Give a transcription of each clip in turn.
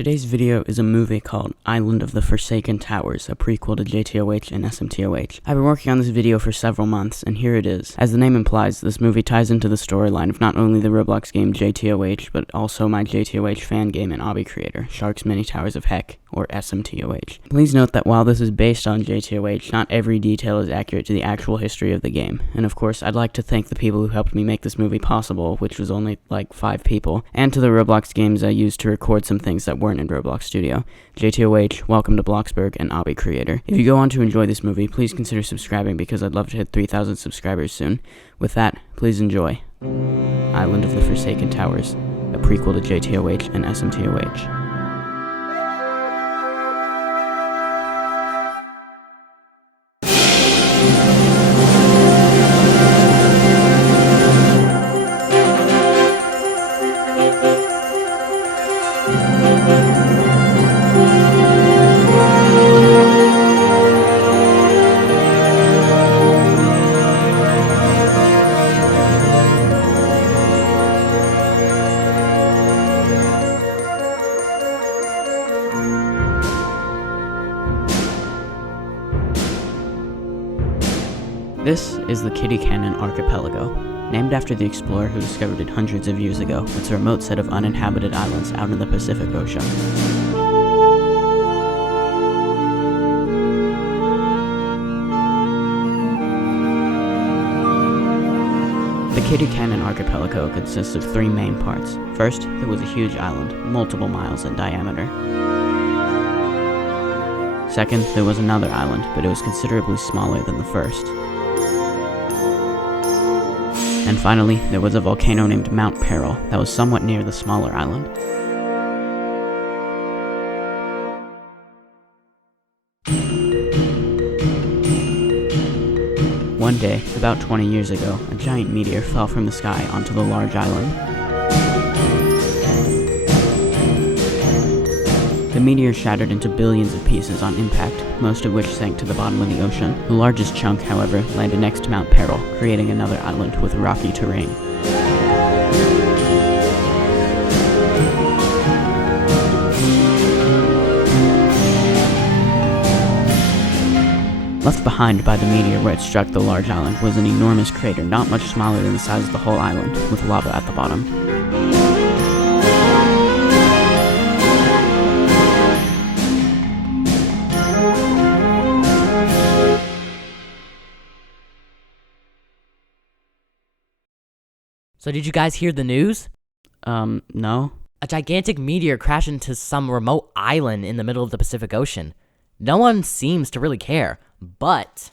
Today's video is a movie called Island of the Forsaken Towers, a prequel to JToH and SMToH. I've been working on this video for several months, and here it is. As the name implies, this movie ties into the storyline of not only the Roblox game JToH, but also my JToH fan game and Obby Creator, Shark's Mini Towers of Heck, or SMToH. Please note that while this is based on JToH, not every detail is accurate to the actual history of the game. And of course, I'd like to thank the people who helped me make this movie possible, which was only like 5 people, and to the Roblox games I used to record some things that weren't in Roblox Studio. JToH, welcome to Bloxburg, and Obby Creator. If you go on to enjoy this movie, please consider subscribing because I'd love to hit 3,000 subscribers soon. With that, please enjoy Island of the Forsaken Towers, a prequel to JToH and SMToH. This is the Kitty Cannon archipelago. Named after the explorer who discovered it hundreds of years ago, it's a remote set of uninhabited islands out in the Pacific Ocean. The Kitty Cannon archipelago consists of 3 main parts. First, there was a huge island, multiple miles in diameter. Second, there was another island, but it was considerably smaller than the first. And finally, there was a volcano named Mount Peril that was somewhat near the smaller island. One day, about 20 years ago, a giant meteor fell from the sky onto the large island. The meteor shattered into billions of pieces on impact, most of which sank to the bottom of the ocean. The largest chunk, however, landed next to Mount Peril, creating another island with rocky terrain. Left behind by the meteor where it struck the large island was an enormous crater not much smaller than the size of the whole island, with lava at the bottom. So did you guys hear the news? No. A gigantic meteor crashed into some remote island in the middle of the Pacific Ocean. No one seems to really care, but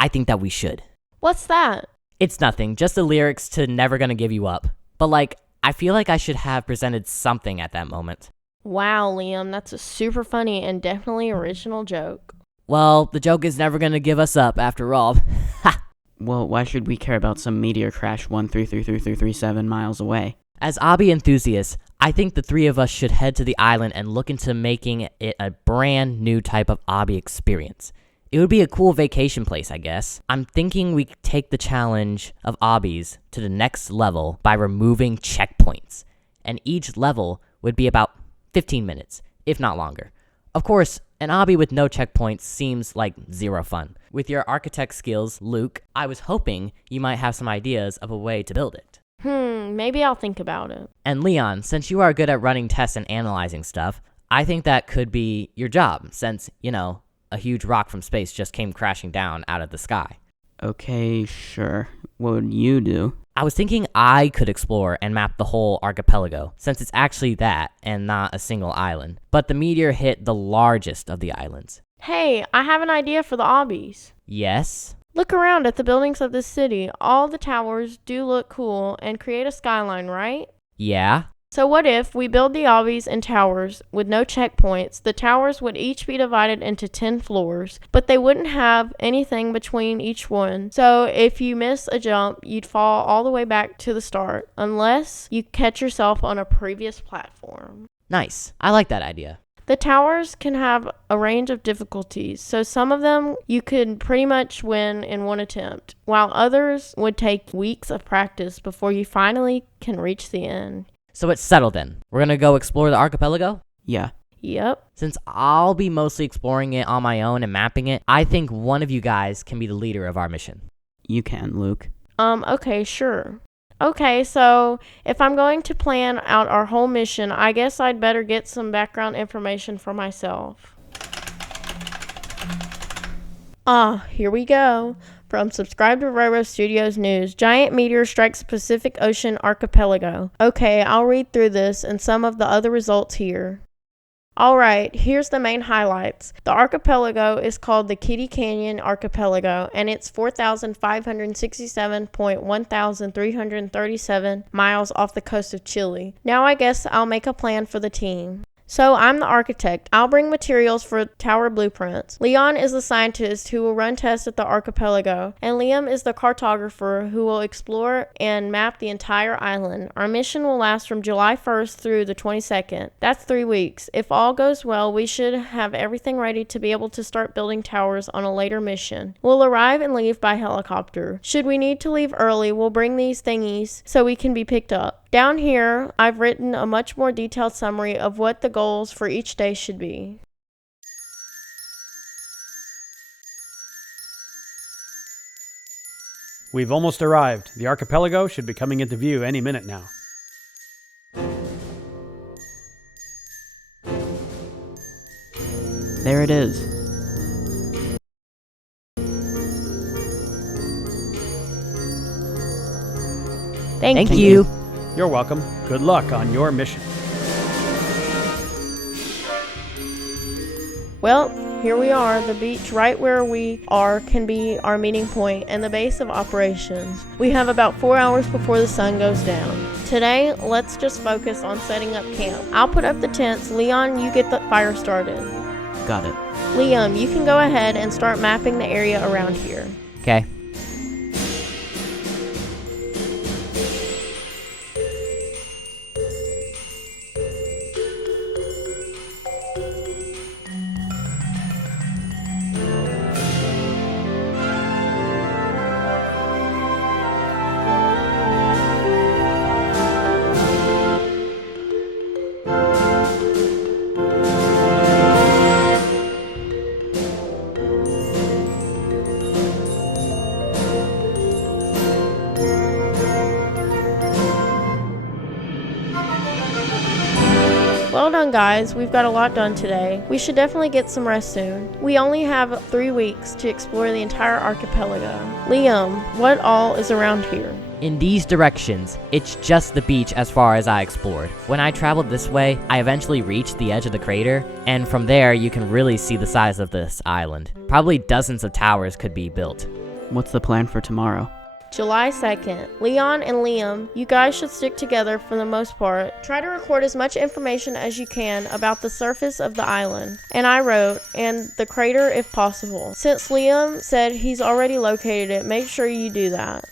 I think that we should. What's that? It's nothing, just the lyrics to Never Gonna Give You Up. But I feel like I should have presented something at that moment. Wow, Liam, that's a super funny and definitely original joke. Well, the joke is never gonna give us up after all. Ha! Well, why should we care about some meteor crash 1333337 miles away? As Obby enthusiasts, I think the 3 of us should head to the island and look into making it a brand new type of Obby experience. It would be a cool vacation place, I guess. I'm thinking we could take the challenge of Obbies to the next level by removing checkpoints. And each level would be about 15 minutes, if not longer. Of course, an Obby with no checkpoints seems like zero fun. With your architect skills, Luke, I was hoping you might have some ideas of a way to build it. Maybe I'll think about it. And Leon, since you are good at running tests and analyzing stuff, I think that could be your job, since, a huge rock from space just came crashing down out of the sky. Okay, sure. What would you do? I was thinking I could explore and map the whole archipelago, since it's actually that and not a single island. But the meteor hit the largest of the islands. Hey, I have an idea for the Obbies. Yes? Look around at the buildings of this city. All the towers do look cool and create a skyline, right? Yeah? So what if we build the Obbies and towers with no checkpoints? The towers would each be divided into 10 floors, but they wouldn't have anything between each one. So if you miss a jump, you'd fall all the way back to the start, unless you catch yourself on a previous platform. Nice. I like that idea. The towers can have a range of difficulties, so some of them you could pretty much win in one attempt, while others would take weeks of practice before you finally can reach the end. So it's settled then. We're gonna go explore the archipelago? Yeah. Yep. Since I'll be mostly exploring it on my own and mapping it, I think one of you guys can be the leader of our mission. You can, Luke. Okay, sure. Okay, so if I'm going to plan out our whole mission, I guess I'd better get some background information for myself. Here we go. From Subscribe to Roro Studios News, giant meteor strikes Pacific Ocean archipelago. Okay, I'll read through this and some of the other results here. Alright, here's the main highlights. The archipelago is called the Kitty Canyon Archipelago, and it's 4,567.1337 miles off the coast of Chile. Now I guess I'll make a plan for the team. So I'm the architect. I'll bring materials for tower blueprints. Leon is the scientist who will run tests at the archipelago, and Liam is the cartographer who will explore and map the entire island. Our mission will last from July 1st through the 22nd. That's 3 weeks. If all goes well, we should have everything ready to be able to start building towers on a later mission. We'll arrive and leave by helicopter. Should we need to leave early, we'll bring these thingies so we can be picked up. Down here, I've written a much more detailed summary of what the goals for each day should be. We've almost arrived. The archipelago should be coming into view any minute now. There it is. Thank Thank you. you. You're welcome. Good luck on your mission. Well, here we are. The beach right where we are can be our meeting point and the base of operations. We have about 4 hours before the sun goes down. Today, let's just focus on setting up camp. I'll put up the tents. Leon, you get the fire started. Got it. Liam, you can go ahead and start mapping the area around here. Okay. Well done, guys. We've got a lot done today. We should definitely get some rest soon. We only have 3 weeks to explore the entire archipelago. Liam, what all is around here? In these directions, it's just the beach as far as I explored. When I traveled this way, I eventually reached the edge of the crater, and from there you can really see the size of this island. Probably dozens of towers could be built. What's the plan for tomorrow? July 2nd. Leon and Liam, you guys should stick together for the most part. Try to record as much information as you can about the surface of the island, and I wrote, and the crater if possible. Since Liam said he's already located it, make sure you do that.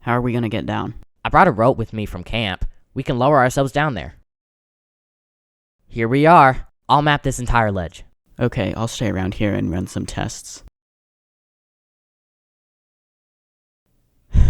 How are we gonna get down? I brought a rope with me from camp. We can lower ourselves down there. Here we are. I'll map this entire ledge. Okay, I'll stay around here and run some tests. The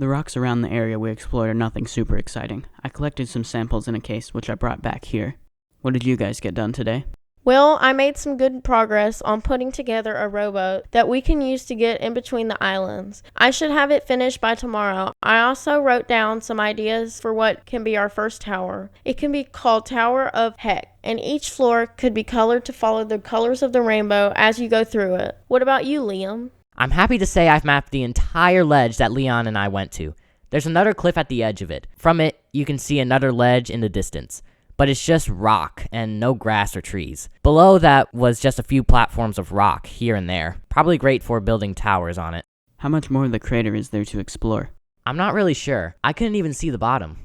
rocks around the area we explored are nothing super exciting. I collected some samples in a case, which I brought back here. What did you guys get done today? Well, I made some good progress on putting together a rowboat that we can use to get in between the islands. I should have it finished by tomorrow. I also wrote down some ideas for what can be our first tower. It can be called Tower of Heck, and each floor could be colored to follow the colors of the rainbow as you go through it. What about you, Liam? I'm happy to say I've mapped the entire ledge that Leon and I went to. There's another cliff at the edge of it. From it, you can see another ledge in the distance. But it's just rock and no grass or trees. Below that was just a few platforms of rock here and there, probably great for building towers on it. How much more of the crater is there to explore? I'm not really sure. I couldn't even see the bottom.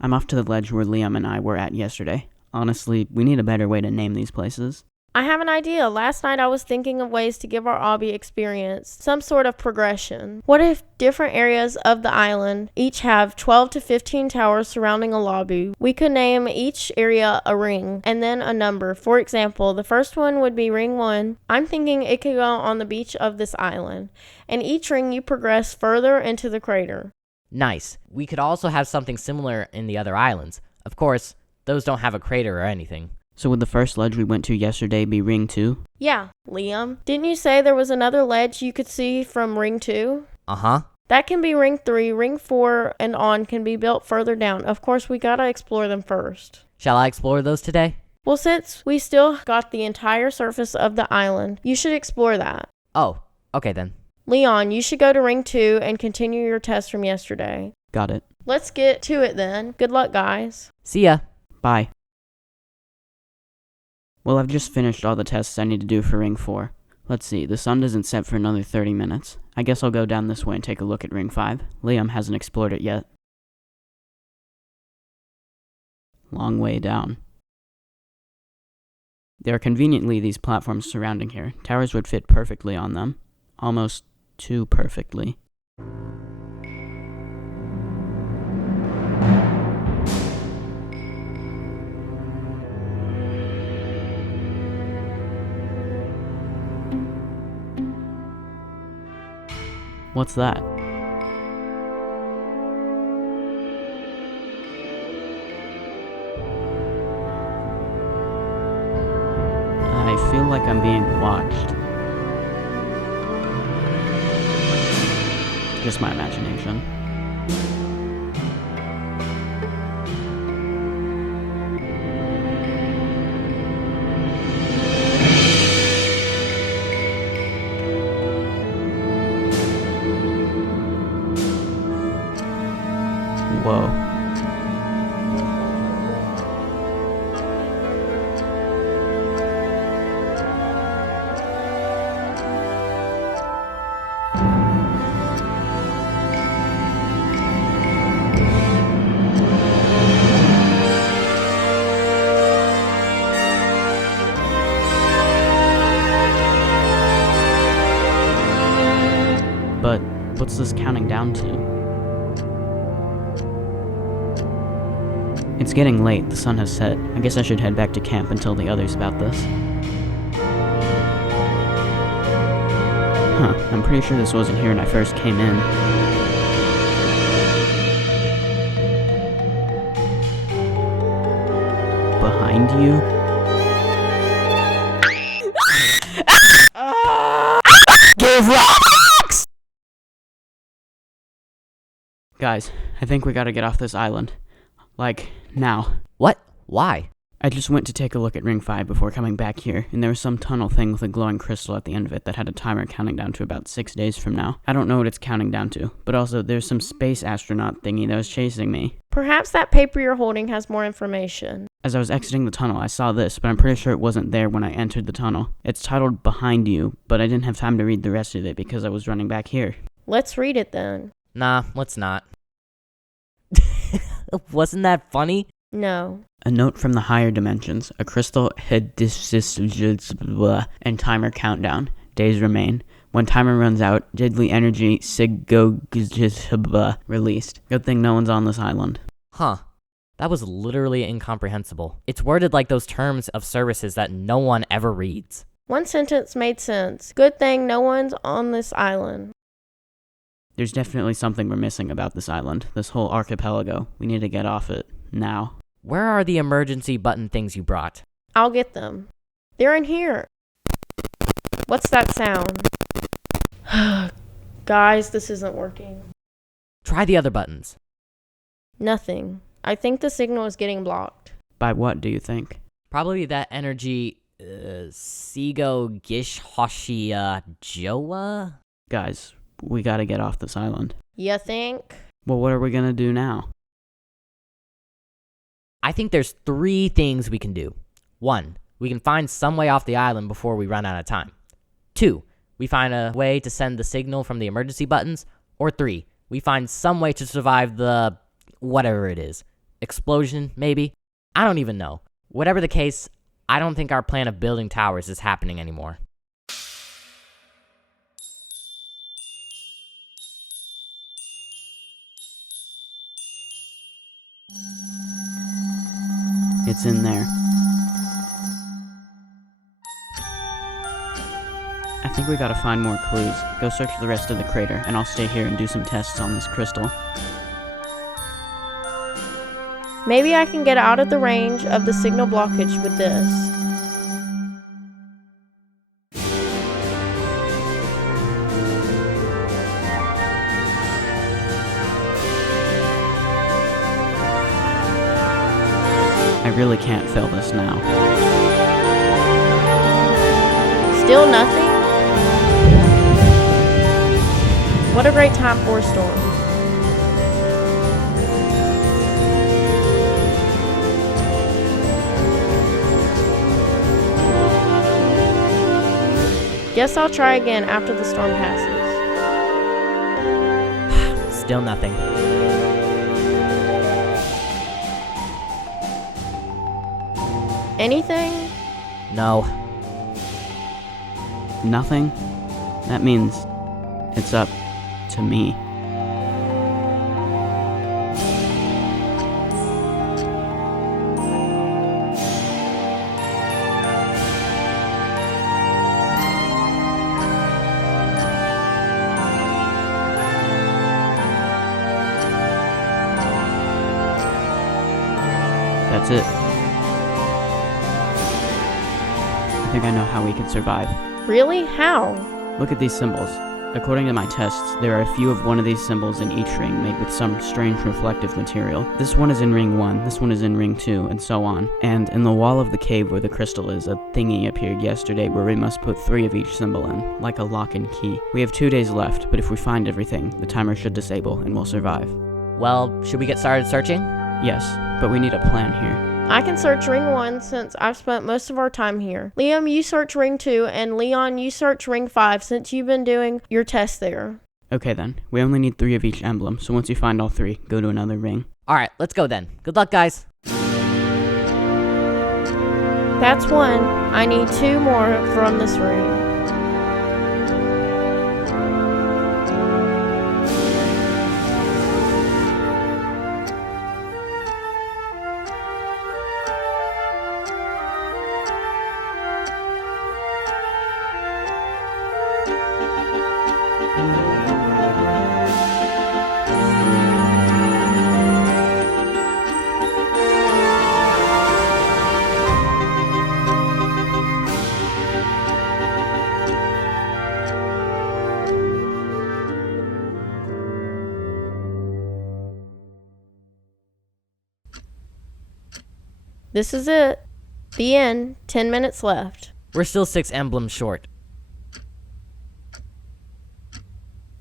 I'm off to the ledge where Liam and I were at yesterday. Honestly, we need a better way to name these places. I have an idea. Last night I was thinking of ways to give our obby experience some sort of progression. What if different areas of the island each have 12 to 15 towers surrounding a lobby? We could name each area a ring and then a number. For example, the first one would be ring 1. I'm thinking it could go on the beach of this island. And each ring you progress further into the crater. Nice. We could also have something similar in the other islands. Of course, those don't have a crater or anything. So would the first ledge we went to yesterday be ring 2? Yeah, Liam. Didn't you say there was another ledge you could see from ring 2? Uh-huh. That can be ring 3, ring 4, and on can be built further down. Of course, we gotta explore them first. Shall I explore those today? Well, since we still got the entire surface of the island, you should explore that. Oh, okay then. Leon, you should go to ring 2 and continue your test from yesterday. Got it. Let's get to it then. Good luck, guys. See ya. Bye. Well, I've just finished all the tests I need to do for ring 4. Let's see, the sun doesn't set for another 30 minutes. I guess I'll go down this way and take a look at ring 5. Liam hasn't explored it yet. Long way down. There are conveniently these platforms surrounding here. Towers would fit perfectly on them. Almost too perfectly. What's that? I feel like I'm being watched. Just my imagination. Whoa. But what's this counting down to? It's getting late, the sun has set. I guess I should head back to camp and tell the others about this. Huh, I'm pretty sure this wasn't here when I first came in. Behind you? Give Roblox! Guys, I think we gotta get off this island. Like, now. What? Why? I just went to take a look at Ring 5 before coming back here, and there was some tunnel thing with a glowing crystal at the end of it that had a timer counting down to about 6 days from now. I don't know what it's counting down to, but also there's some space astronaut thingy that was chasing me. Perhaps that paper you're holding has more information. As I was exiting the tunnel, I saw this, but I'm pretty sure it wasn't there when I entered the tunnel. It's titled Behind You, but I didn't have time to read the rest of it because I was running back here. Let's read it then. Nah, let's not. Wasn't that funny? No. A note from the higher dimensions. A crystal and timer countdown. Days remain. When timer runs out, deadly energy released. Good thing no one's on this island. Huh. That was literally incomprehensible. It's worded like those terms of services that no one ever reads. One sentence made sense. Good thing no one's on this island. There's definitely something we're missing about this island. This whole archipelago. We need to get off it. Now. Where are the emergency button things you brought? I'll get them. They're in here. What's that sound? Guys, this isn't working. Try the other buttons. Nothing. I think the signal is getting blocked. By what do you think? Probably that energy, Sigo Gish Hoshia Joa? Guys, we gotta get off this island. You think? Well, what are we gonna do now? I think there's 3 things we can do. 1, we can find some way off the island before we run out of time. 2, we find a way to send the signal from the emergency buttons. Or 3, we find some way to survive the whatever it is. Explosion, maybe? I don't even know. Whatever the case, I don't think our plan of building towers is happening anymore. It's in there. I think we gotta find more clues. Go search the rest of the crater, and I'll stay here and do some tests on this crystal. Maybe I can get out of the range of the signal blockage with this. I really can't fail this now. Still nothing? What a great time for a storm. Guess I'll try again after the storm passes. Still nothing. Anything? No. Nothing? That means it's up to me. That's it. I think I know how we could survive. Really? How? Look at these symbols. According to my tests, there are a few of one of these symbols in each ring made with some strange reflective material. This one is in ring 1, this one is in ring 2, and so on. And in the wall of the cave where the crystal is, a thingy appeared yesterday where we must put 3 of each symbol in, like a lock and key. We have 2 days left, but if we find everything, the timer should disable and we'll survive. Well, should we get started searching? Yes, but we need a plan here. I can search ring 1 since I've spent most of our time here. Liam, you search ring 2, and Leon, you search ring 5 since you've been doing your test there. Okay then, we only need 3 of each emblem, so once you find all 3, go to another ring. Alright, let's go then. Good luck, guys. That's 1. I need 2 more from this ring. This is it. The end. 10 minutes left. We're still 6 emblems short.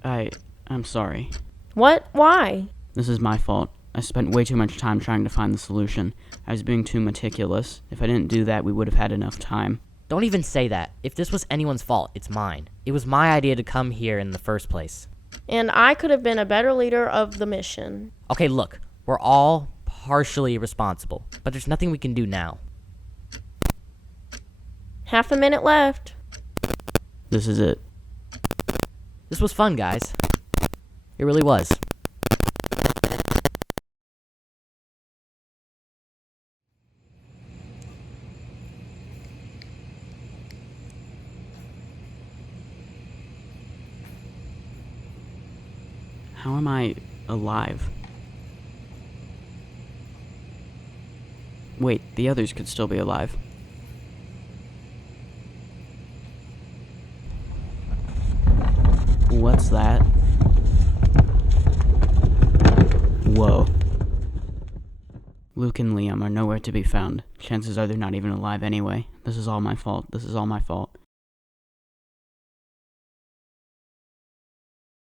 I'm sorry. What? Why? This is my fault. I spent way too much time trying to find the solution. I was being too meticulous. If I didn't do that, we would have had enough time. Don't even say that. If this was anyone's fault, it's mine. It was my idea to come here in the first place. And I could have been a better leader of the mission. Okay, look. We're all partially responsible, but there's nothing we can do now. Half a minute left. This is it. This was fun, guys. It really was. How am I alive? Wait, the others could still be alive. What's that? Whoa. Luke and Liam are nowhere to be found. Chances are they're not even alive anyway. This is all my fault. This is all my fault.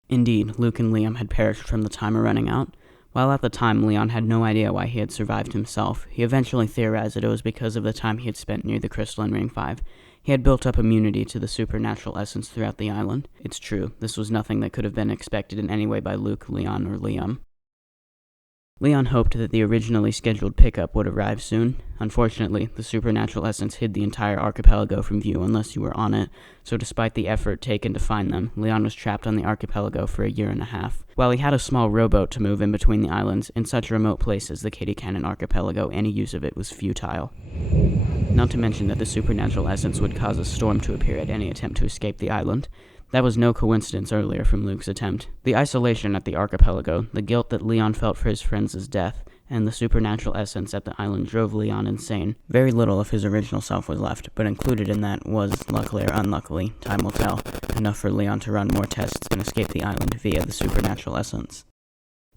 Indeed, Luke and Liam had perished from the timer running out. While at the time Leon had no idea why he had survived himself, he eventually theorized that it was because of the time he had spent near the crystal in Ring 5. He had built up immunity to the supernatural essence throughout the island. It's true, this was nothing that could have been expected in any way by Luke, Leon, or Liam. Leon hoped that the originally scheduled pickup would arrive soon. Unfortunately, the supernatural essence hid the entire archipelago from view unless you were on it, so despite the effort taken to find them, Leon was trapped on the archipelago for a year and a half. While he had a small rowboat to move in between the islands, in such a remote place as the Katy Cannon archipelago, any use of it was futile. Not to mention that the supernatural essence would cause a storm to appear at any attempt to escape the island. That was no coincidence earlier from Luke's attempt. The isolation at the archipelago, the guilt that Leon felt for his friends' death, and the supernatural essence at the island drove Leon insane. Very little of his original self was left, but included in that was, luckily or unluckily, time will tell, enough for Leon to run more tests and escape the island via the supernatural essence.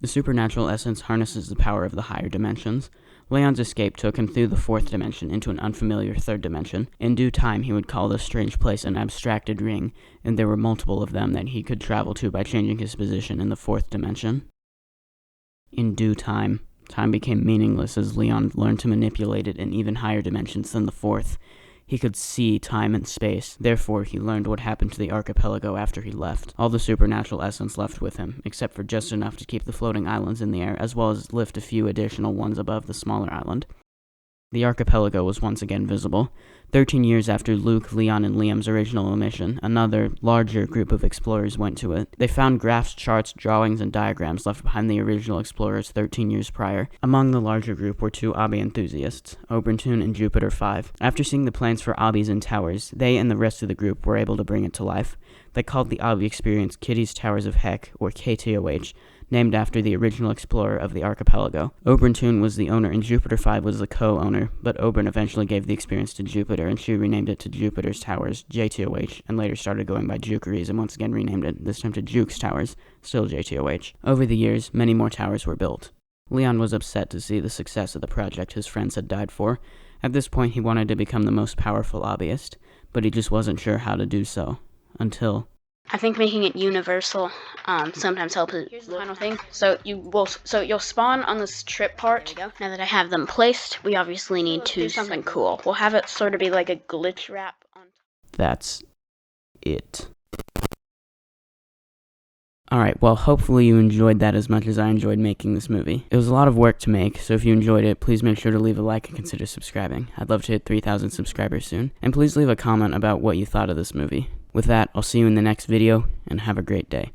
The supernatural essence harnesses the power of the higher dimensions. Leon's escape took him through the fourth dimension into an unfamiliar third dimension. In due time, he would call this strange place an abstracted ring, and there were multiple of them that he could travel to by changing his position in the fourth dimension. In due time, time became meaningless as Leon learned to manipulate it in even higher dimensions than the fourth. He could see time and space, therefore he learned what happened to the archipelago after he left. All the supernatural essence left with him, except for just enough to keep the floating islands in the air, as well as lift a few additional ones above the smaller island. The archipelago was once again visible. 13 years after Luke, Leon, and Liam's original mission, another, larger group of explorers went to it. They found graphs, charts, drawings, and diagrams left behind the original explorers 13 years prior. Among the larger group were two Obby enthusiasts, Obertoon and Jupiter 5. After seeing the plans for Obbies and towers, they and the rest of the group were able to bring it to life. They called the Obby experience Kitty's Towers of Heck, or JToH, named after the original explorer of the archipelago. Obertoon was the owner and Jupiter 5 was the co-owner, but Oberon eventually gave the experience to Jupiter and she renamed it to Jupiter's Towers, JToH, and later started going by Jukeries and once again renamed it, this time to Juke's Towers, still JToH. Over the years, many more towers were built. Leon was upset to see the success of the project his friends had died for. At this point, he wanted to become the most powerful obbyist, but he just wasn't sure how to do so. Until... I think making it universal sometimes helps. Here's the final thing. So you'll spawn on this trip part. Now that I have them placed, we obviously need to do something cool. We'll have it sort of be like a glitch wrap on top. That's it. Alright, well, hopefully you enjoyed that as much as I enjoyed making this movie. It was a lot of work to make, so if you enjoyed it, please make sure to leave a like and consider subscribing. I'd love to hit 3,000 subscribers soon. And please leave a comment about what you thought of this movie. With that, I'll see you in the next video, and have a great day.